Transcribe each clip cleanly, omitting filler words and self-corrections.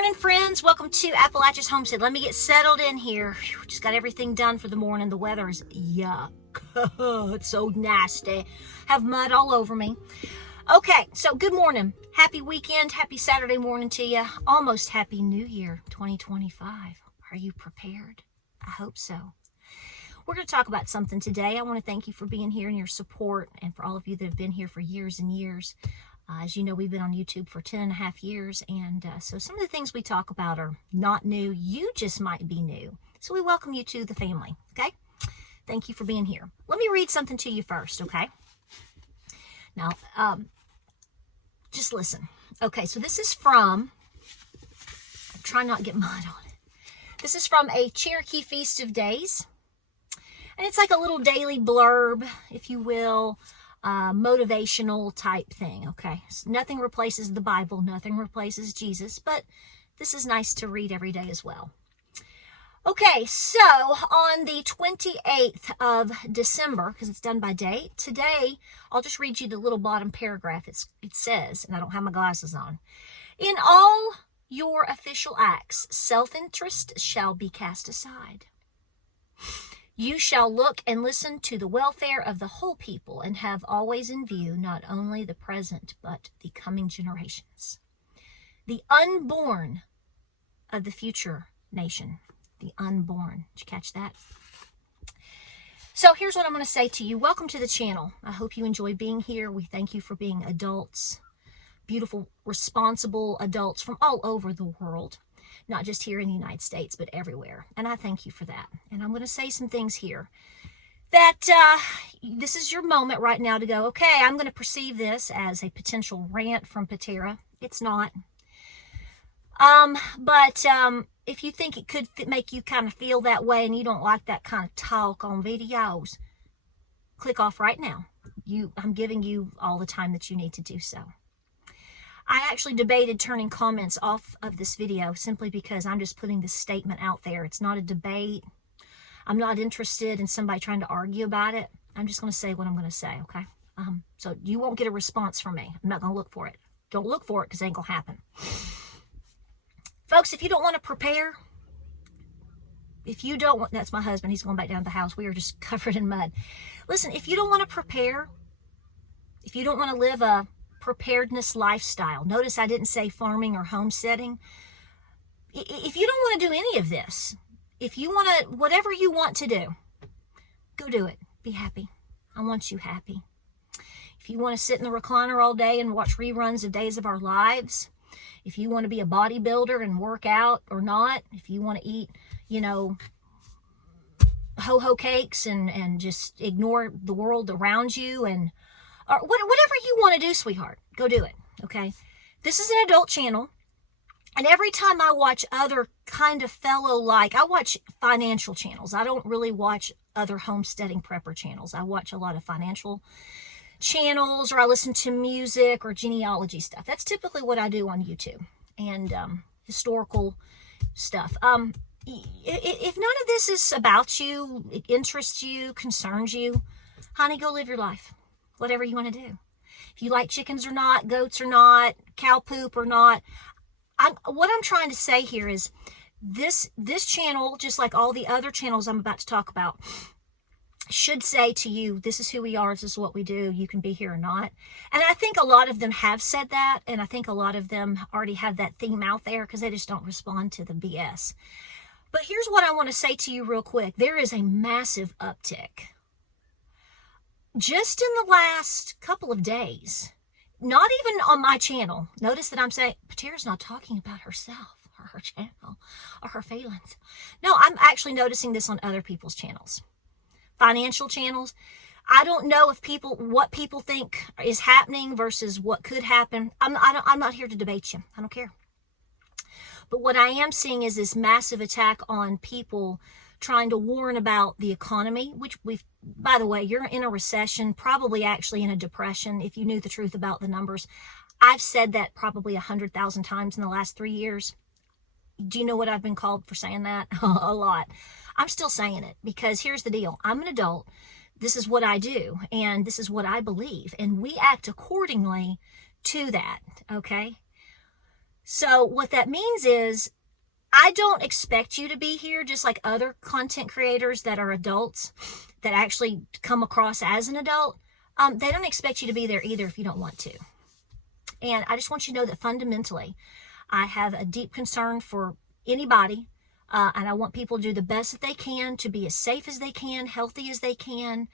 morning, friends. Welcome to Appalachia's Homestead. Let me get settled in here. Whew, just got everything done for the morning. The weather is yuck. It's so nasty. Have mud all over me. Okay, so good morning. Happy weekend. Happy Saturday morning to you. Almost Happy New Year 2025. Are you prepared? I hope so. We're going to talk about something today. I want to thank you for being here and your support, and for all of you that have been here for years and years. As you know, we've been on YouTube for 10 and a half years, and so some of the things we talk about are not new. You just might be new. So we welcome you to the family, okay? Thank you for being here. Let me read something to you first, okay? Now, just listen. Okay, so this is from, I'm trying not to get mud on it. This is from a Cherokee Feast of Days, and it's like a little daily blurb, if you will, motivational type thing, okay? So nothing replaces the Bible, nothing replaces Jesus, but this is nice to read every day as well. Okay, so on the 28th of December, because it's done by date, today, I'll just read you the little bottom paragraph. It says, and I don't have my glasses on, in all your official acts, self-interest shall be cast aside. You shall look and listen to the welfare of the whole people and have always in view not only the present but the coming generations. The unborn of the future nation. The unborn. Did you catch that? So here's what I'm going to say to you. Welcome to the channel. I hope you enjoy being here. We thank you for being adults. Beautiful, responsible adults from all over the world. Not just here in the United States, but everywhere. And I thank you for that. And I'm going to say some things here that this is your moment right now to go, okay, I'm going to perceive this as a potential rant from Patara. It's not. But if you think it could make you kind of feel that way and you don't like that kind of talk on videos, click off right now. I'm giving you all the time that you need to do so. I actually debated turning comments off of this video simply because I'm just putting this statement out there. It's not a debate. I'm not interested in somebody trying to argue about it. I'm just going to say what I'm going to say, okay? So you won't get a response from me. I'm not going to look for it. Don't look for it because it ain't going to happen. Folks, if you don't want to prepare, if you don't want, that's my husband. He's going back down to the house. We are just covered in mud. Listen, if you don't want to prepare, if you don't want to live a preparedness lifestyle. Notice I didn't say farming or homesteading. If you don't want to do any of this, if you want to, whatever you want to do, go do it. Be happy. I want you happy. If you want to sit in the recliner all day and watch reruns of Days of Our Lives, if you want to be a bodybuilder and work out or not, if you want to eat, you know, ho-ho cakes and just ignore the world around you and or whatever you want to do, sweetheart, go do it, okay? This is an adult channel, and every time I watch other kind of fellow-like, I watch financial channels. I don't really watch other homesteading prepper channels. I watch a lot of financial channels, or I listen to music or genealogy stuff. That's typically what I do on YouTube, and historical stuff. If none of this is about you, it interests you, concerns you, honey, go live your life. Whatever you want to do. If you like chickens or not, goats or not, cow poop or not. What I'm trying to say here is this channel, just like all the other channels I'm about to talk about, should say to you, this is who we are, this is what we do, you can be here or not. And I think a lot of them have said that, and I think a lot of them already have that theme out there because they just don't respond to the BS. But here's what I want to say to you real quick. There is a massive uptick. Just in the last couple of days, not even on my channel. Notice that I'm saying, Patara's not talking about herself or her channel or her feelings. No, I'm actually noticing this on other people's channels. Financial channels. I don't know if what people think is happening versus what could happen. I'm not here to debate you. I don't care. But what I am seeing is this massive attack on people trying to warn about the economy, which by the way, you're in a recession, probably actually in a depression, if you knew the truth about the numbers. I've said that probably 100,000 times in the last 3 years. Do you know what I've been called for saying that? A lot. I'm still saying it because here's the deal. I'm an adult. This is what I do, and this is what I believe, and we act accordingly to that, okay? So what that means is I don't expect you to be here just like other content creators that are adults that actually come across as an adult. They don't expect you to be there either if you don't want to. And I just want you to know that fundamentally, I have a deep concern for anybody. And I want people to do the best that they can to be as safe as they can, healthy as they can,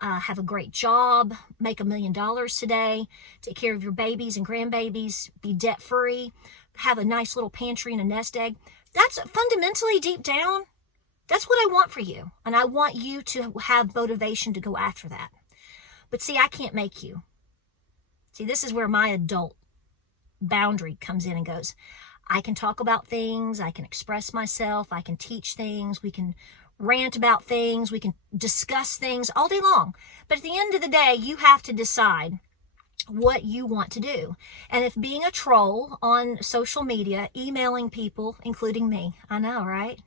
have a great job, make $1 million today, take care of your babies and grandbabies, be debt free, have a nice little pantry and a nest egg. That's fundamentally deep down. That's what I want for you. And I want you to have motivation to go after that. But see, I can't make you. See, this is where my adult boundary comes in and goes. I can talk about things. I can express myself. I can teach things. We can rant about things. We can discuss things all day long. But at the end of the day, you have to decide what you want to do. And if being a troll on social media, emailing people, including me, I know, right?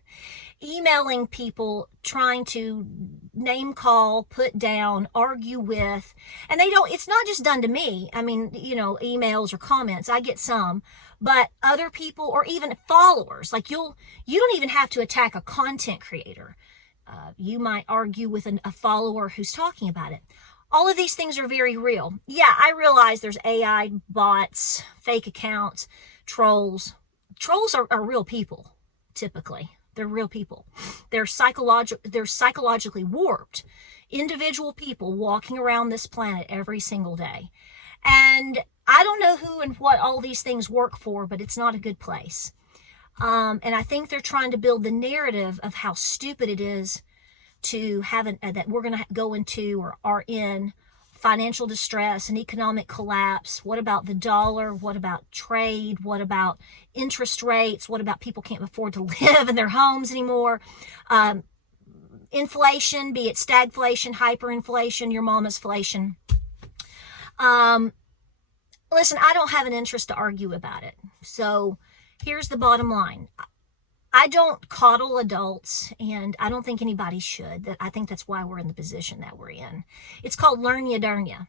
Emailing people, trying to name call, put down, argue with, and it's not just done to me. I mean, emails or comments, I get some, but other people or even followers, like you don't even have to attack a content creator. You might argue with a follower who's talking about it. All of these things are very real. Yeah, I realize there's AI bots, fake accounts, trolls. Trolls are real people, typically. They're real people. They're psychologically warped. Individual people walking around this planet every single day. And I don't know who and what all these things work for, but it's not a good place. And I think they're trying to build the narrative of how stupid it is to have that we're going to go into or are in financial distress and economic collapse. What about the dollar? What about trade? What about interest rates? What about people can't afford to live in their homes anymore? Inflation, be it stagflation, hyperinflation, your mama's inflation. Listen, I don't have an interest to argue about it. So here's the bottom line. I don't coddle adults, and I don't think anybody should. I think that's why we're in the position that we're in. It's called learn ya, darn ya.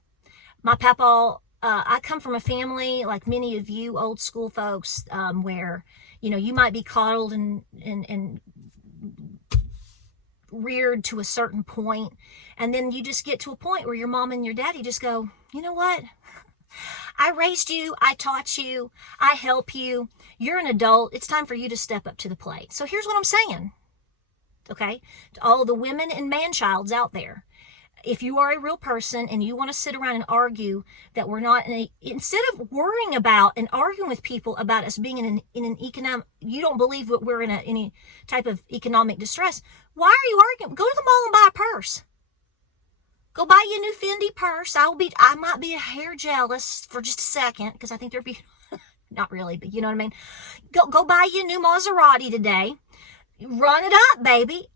My papa, I come from a family, like many of you old school folks, where, you might be coddled and reared to a certain point, and then you just get to a point where your mom and your daddy just go, you know what? I raised you, I taught you, I help you. You're an adult. It's time for you to step up to the plate. So here's what I'm saying, okay? To all the women and man-childs out there, if you are a real person and you want to sit around and argue that we're not, instead of worrying about and arguing with people about us being in an economic, you don't believe that we're in any type of economic distress, why are you arguing? Go to the mall and buy a purse. Go buy you a new Fendi purse. I might be a hair jealous for just a second because I think they're beautiful. Not really, but you know what I mean. Go buy you a new Maserati today. Run it up, baby.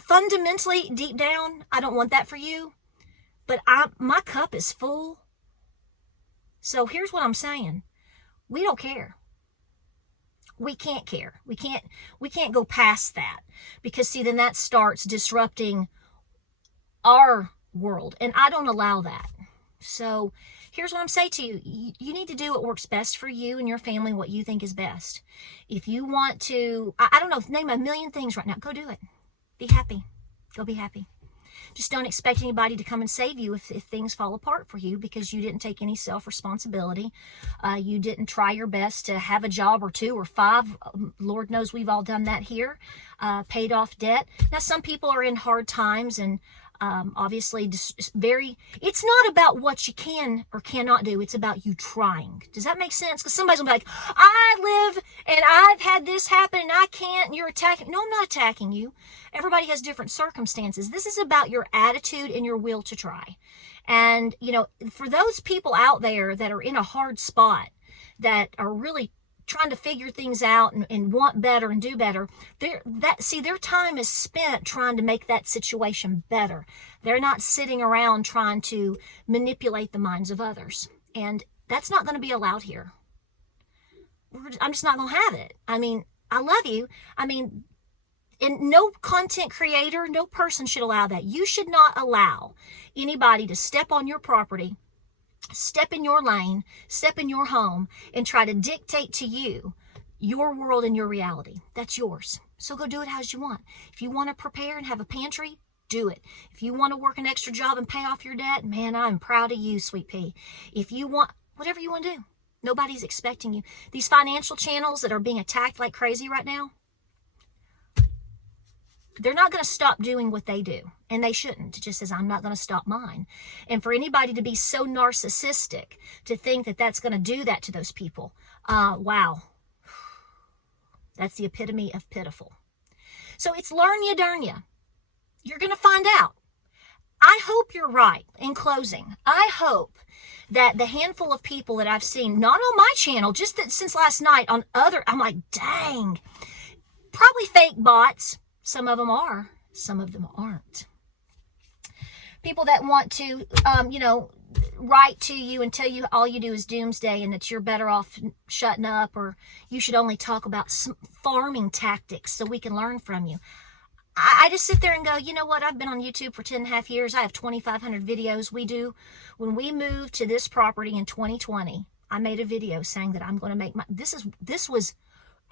Fundamentally, deep down, I don't want that for you, but my cup is full. So here's what I'm saying. We don't care. We can't care. We can't go past that because see, then that starts disrupting our world, and I don't allow that. So here's what I'm saying to you. You need to do what works best for you and your family, what you think is best. If you want to, I don't know, name a million things right now, go do it. Be happy. Go be happy. Just don't expect anybody to come and save you if things fall apart for you because you didn't take any self-responsibility. You didn't try your best to have a job or 2 or 5. Lord knows we've all done that here. Paid off debt. Now, some people are in hard times and obviously it's not about what you can or cannot do. It's about you trying. Does that make sense? Because somebody's gonna be like, I live and I've had this happen and I can't, and you're attacking. No, I'm not attacking you. Everybody has different circumstances. This is about your attitude and your will to try. And, for those people out there that are in a hard spot, that are really trying to figure things out and want better and do better, their time is spent trying to make that situation better. They're not sitting around trying to manipulate the minds of others. And that's not going to be allowed here. I'm just not going to have it. I mean, I love you. I mean, and no content creator, no person should allow that. You should not allow anybody to step on your property step in your lane, step in your home, and try to dictate to you your world and your reality. That's yours. So go do it as you want. If you want to prepare and have a pantry, do it. If you want to work an extra job and pay off your debt, man, I'm proud of you, sweet pea. If you want, whatever you want to do, nobody's expecting you. These financial channels that are being attacked like crazy right now, they're not going to stop doing what they do. And they shouldn't, just as I'm not going to stop mine. And for anybody to be so narcissistic to think that that's going to do that to those people, wow. That's the epitome of pitiful. So it's learn ya, darn ya. You're going to find out. I hope you're right. In closing, I hope that the handful of people that I've seen, not on my channel, just that since last night on other, I'm like, dang, probably fake bots. Some of them are, some of them aren't. People that want to, write to you and tell you all you do is doomsday and that you're better off shutting up, or you should only talk about farming tactics so we can learn from you. I just sit there and go, you know what? I've been on YouTube for 10.5 years. I have 2,500 videos. When we moved to this property in 2020, I made a video saying that I'm going to make this was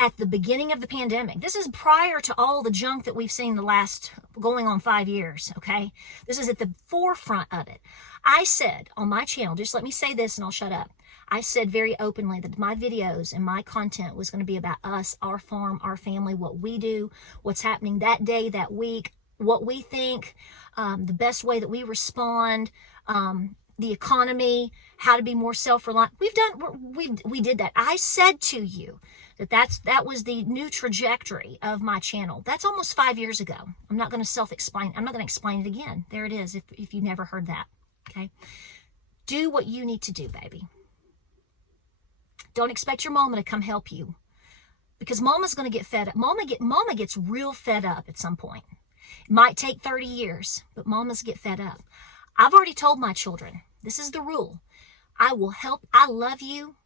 at the beginning of the pandemic. This is prior to all the junk that we've seen the last going on 5 years, okay? This is at the forefront of it. I said on my channel, just let me say this and I'll shut up. I said very openly that my videos and my content was going to be about us, our farm, our family, what we do, what's happening that day, that week, what we think, the best way that we respond, the economy, how to be more self-reliant. We did that. I said to you that was the new trajectory of my channel. That's almost 5 years ago. I'm not going to self-explain. I'm not going to explain it again. There it is, if you never heard that. Okay? Do what you need to do, baby. Don't expect your mama to come help you, because mama's going to get fed up. Mama gets real fed up at some point. It might take 30 years, but mamas get fed up. I've already told my children, this is the rule. I will help. I love you.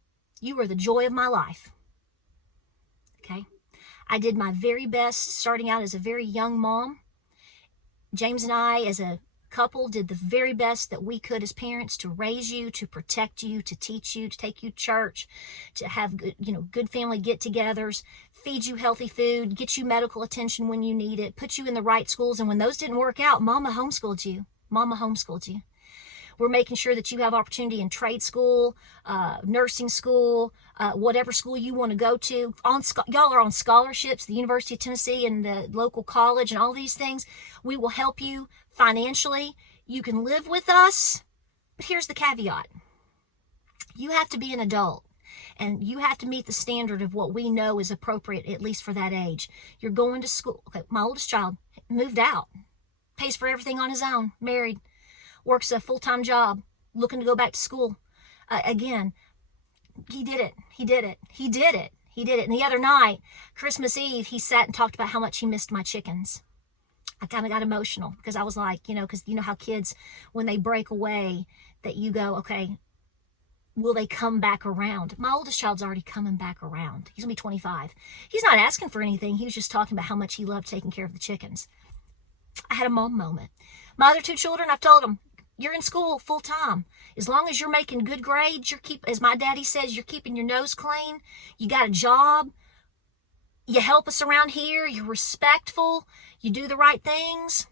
You are the joy of my life. Okay? I did my very best starting out as a very young mom. James and I, as a couple, did the very best that we could as parents to raise you, to protect you, to teach you, to take you to church, to have good family get-togethers, feed you healthy food, get you medical attention when you need it, put you in the right schools. And when those didn't work out, mama homeschooled you. Mama homeschooled you. We're making sure that you have opportunity in trade school, nursing school, whatever school you want to go to. Y'all are on scholarships, the University of Tennessee and the local college and all these things. We will help you financially. You can live with us, but here's the caveat. You have to be an adult, and you have to meet the standard of what we know is appropriate, at least for that age. You're going to school. Okay, my oldest child moved out, pays for everything on his own, married, works a full-time job, looking to go back to school. Again, he did it. And the other night, Christmas Eve, he sat and talked about how much he missed my chickens. I kind of got emotional because I was like, because you know how kids, when they break away, that you go, okay, will they come back around? My oldest child's already coming back around. He's going to be 25. He's not asking for anything. He was just talking about how much he loved taking care of the chickens. I had a mom moment. My other two children, I've told them, you're in school full time. As long as you're making good grades, as my daddy says, you're keeping your nose clean. You got a job. You help us around here. You're respectful. You do the right things.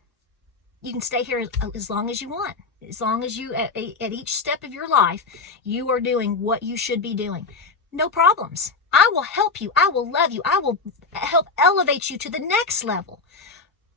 You can stay here as long as you want. As long as you, at each step of your life, you are doing what you should be doing. No problems. I will help you. I will love you. I will help elevate you to the next level.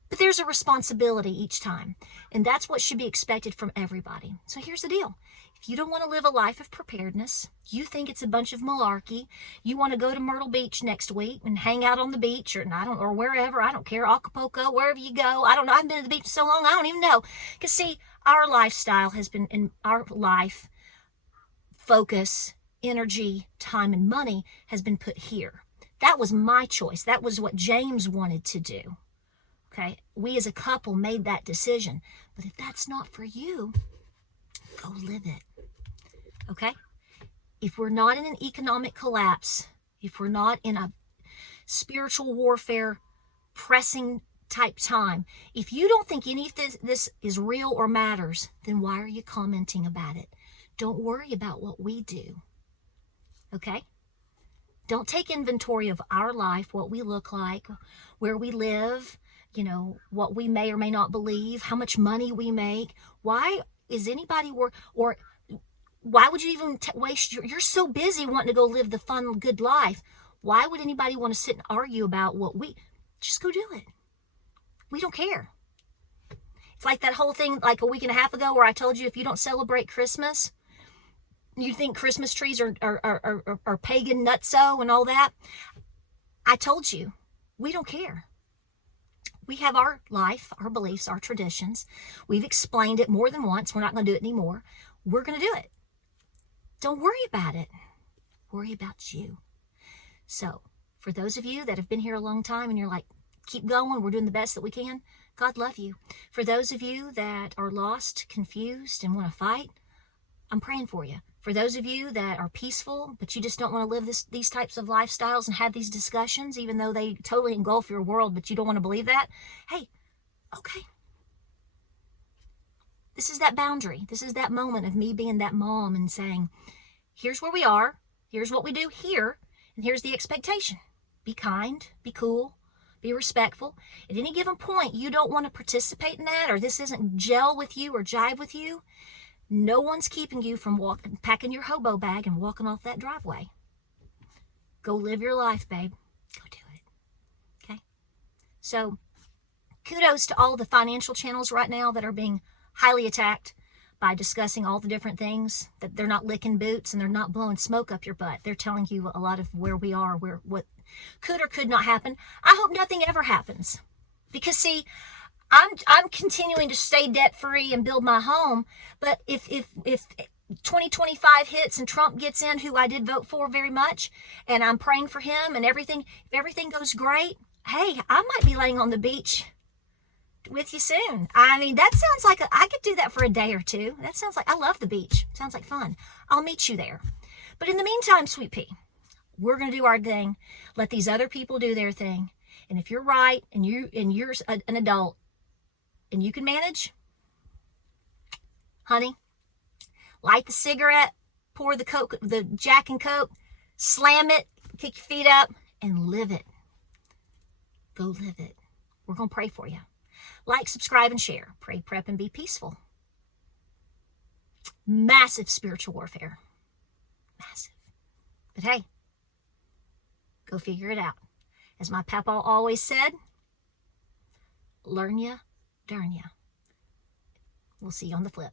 But there's a responsibility each time. And that's what should be expected from everybody. So here's the deal. If you don't want to live a life of preparedness, you think it's a bunch of malarkey, you want to go to Myrtle Beach next week and hang out on the beach or wherever, I don't care, Acapulco, wherever you go. I don't know. I haven't been to the beach so long, I don't even know. Because see, our lifestyle has been, in our life, focus, energy, time, and money has been put here. That was my choice. That was what James wanted to do. Okay, we as a couple made that decision. But if that's not for you, go live it. Okay? If we're not in an economic collapse, if we're not in a spiritual warfare, pressing type time, if you don't think any of this is real or matters, then why are you commenting about it? Don't worry about what we do. Okay? Don't take inventory of our life, what we look like, where we live, you know, what we may or may not believe, how much money we make. Why is anybody or why would you even waste you're so busy wanting to go live the fun, good life. Why would anybody want to sit and argue about just go do it. We don't care. It's like that whole thing like a week and a half ago where I told you if you don't celebrate Christmas, you think Christmas trees are pagan nutso and all that. I told you, we don't care. We have our life, our beliefs, our traditions. We've explained it more than once. We're not going to do it anymore. We're going to do it. Don't worry about it. Worry about you. So, for those of you that have been here a long time and you're like, keep going, we're doing the best that we can, God love you. For those of you that are lost, confused, and want to fight, I'm praying for you. For those of you that are peaceful, but you just don't want to live these types of lifestyles and have these discussions, even though they totally engulf your world, but you don't want to believe that, hey, okay. This is that boundary. This is that moment of me being that mom and saying, here's where we are, here's what we do here, and here's the expectation. Be kind, be cool, be respectful. At any given point, you don't want to participate in that, or this isn't gel with you or jive with you. No one's keeping you from packing your hobo bag and walking off that driveway. Go live your life, babe. Go do it. Okay? So, kudos to all the financial channels right now that are being highly attacked by discussing all the different things, that they're not licking boots and they're not blowing smoke up your butt. They're telling you a lot of where we are, what could or could not happen. I hope nothing ever happens. Because see, I'm continuing to stay debt-free and build my home, but if 2025 hits and Trump gets in, who I did vote for very much, and I'm praying for him and everything, if everything goes great, hey, I might be laying on the beach with you soon. I mean, that sounds like I could do that for a day or two. That sounds like, I love the beach. Sounds like fun. I'll meet you there. But in the meantime, Sweet Pea, we're going to do our thing. Let these other people do their thing. And if you're right and you're an adult, and you can manage, honey, light the cigarette, pour the Coke, the Jack and Coke, slam it, kick your feet up, and live it. Go live it. We're going to pray for you. Like, subscribe, and share. Pray, prep, and be peaceful. Massive spiritual warfare. Massive. But hey, go figure it out. As my papa always said, learn ya, darn ya. We'll see you on the flip.